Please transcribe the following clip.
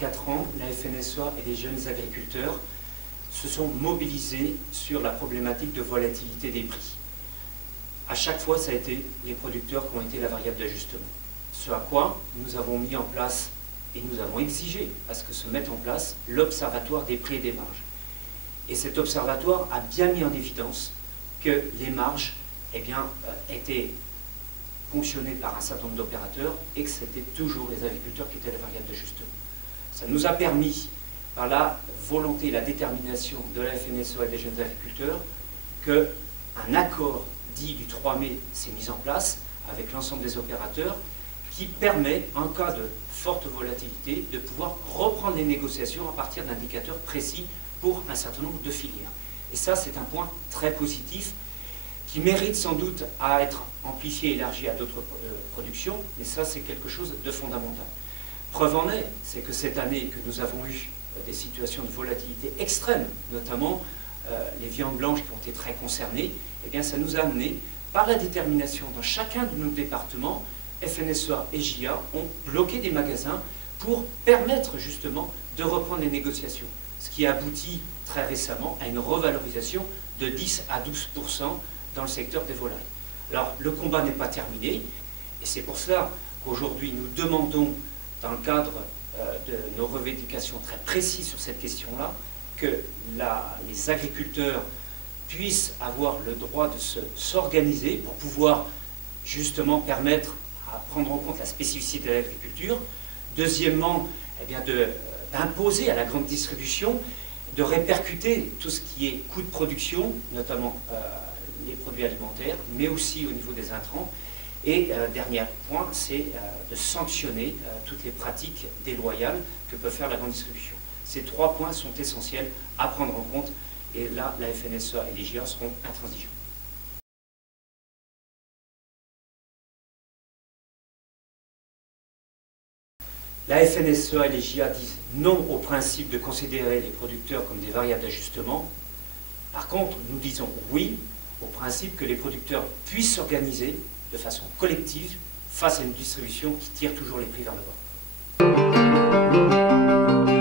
4 ans, la FNSEA et les jeunes agriculteurs se sont mobilisés sur la problématique de volatilité des prix. À chaque fois, ça a été les producteurs qui ont été la variable d'ajustement. Ce à quoi nous avons mis en place et nous avons exigé à ce que se mette en place l'Observatoire des prix et des marges. Et cet observatoire a bien mis en évidence que les marges étaient ponctionnées par un certain nombre d'opérateurs et que c'était toujours les agriculteurs qui étaient la variable d'ajustement. Ça nous a permis, par la volonté et la détermination de la FNSEA et des jeunes agriculteurs, qu'un accord dit du 3 mai s'est mis en place avec l'ensemble des opérateurs qui permet, en cas de forte volatilité, de pouvoir reprendre les négociations à partir d'indicateurs précis pour un certain nombre de filières. Et ça, c'est un point très positif qui mérite sans doute à être amplifié et élargi à d'autres productions, mais ça, c'est quelque chose de fondamental. Preuve en est, c'est que cette année que nous avons eu des situations de volatilité extrêmes, notamment les viandes blanches qui ont été très concernées, eh bien, ça nous a amené, par la détermination dans chacun de nos départements, FNSEA et JA ont bloqué des magasins pour permettre justement de reprendre les négociations. Ce qui a abouti très récemment à une revalorisation de 10 à 12% dans le secteur des volailles. Alors le combat n'est pas terminé et c'est pour cela qu'aujourd'hui nous demandons, dans le cadre de nos revendications très précises sur cette question-là, que les agriculteurs puissent avoir le droit de s'organiser pour pouvoir justement permettre à prendre en compte la spécificité de l'agriculture. Deuxièmement, d'imposer à la grande distribution de répercuter tout ce qui est coût de production, notamment les produits alimentaires, mais aussi au niveau des intrants. Et dernier point, c'est de sanctionner toutes les pratiques déloyales que peut faire la grande distribution. Ces 3 points sont essentiels à prendre en compte et là, la FNSEA et les JA seront intransigeants. La FNSEA et les JA disent non au principe de considérer les producteurs comme des variables d'ajustement. Par contre, nous disons oui au principe que les producteurs puissent s'organiser de façon collective face à une distribution qui tire toujours les prix vers le bas.